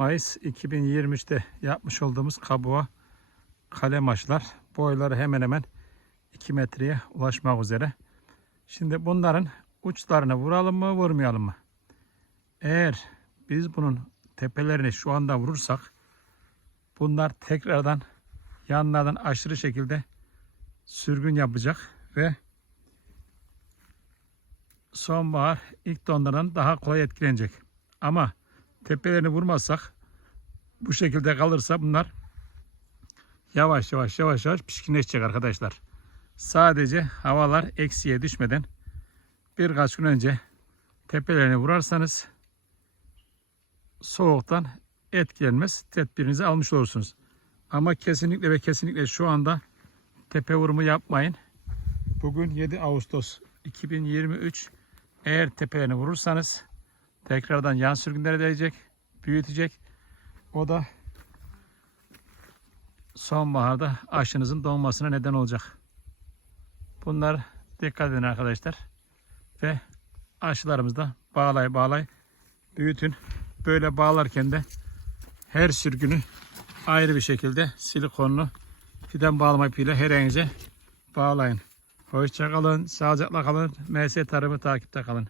Mayıs 2023'te yapmış olduğumuz kabuğa kalem aşılar. Boyları hemen hemen 2 metreye ulaşmak üzere. Şimdi bunların uçlarını vuralım mı vurmayalım mı? Eğer biz bunun tepelerini şu anda vurursak bunlar tekrardan yanlardan aşırı şekilde sürgün yapacak ve sonbahar ilk donlardan daha kolay etkilenecek. Ama tepelerini vurmazsak bu şekilde kalırsa bunlar yavaş yavaş yavaş yavaş pişkinleşecek arkadaşlar. Sadece havalar eksiye düşmeden birkaç gün önce tepelerini vurarsanız soğuktan etkilenmez. Tedbirinizi almış olursunuz. Ama kesinlikle ve kesinlikle şu anda tepe vurumu yapmayın. Bugün 7 Ağustos 2023. Eğer tepelerini vurursanız tekrardan yan sürgünlere değecek, büyütecek. O da sonbaharda aşınızın donmasına neden olacak. Bunlar dikkat edin arkadaşlar. Ve aşılarımızda bağlay bağlay büyütün. Böyle bağlarken de her sürgünü ayrı bir şekilde silikonlu fidan bağlama ipiyle her elinize bağlayın. Hoşça kalın, sağlıcakla kalın. MS tarımı takipte kalın.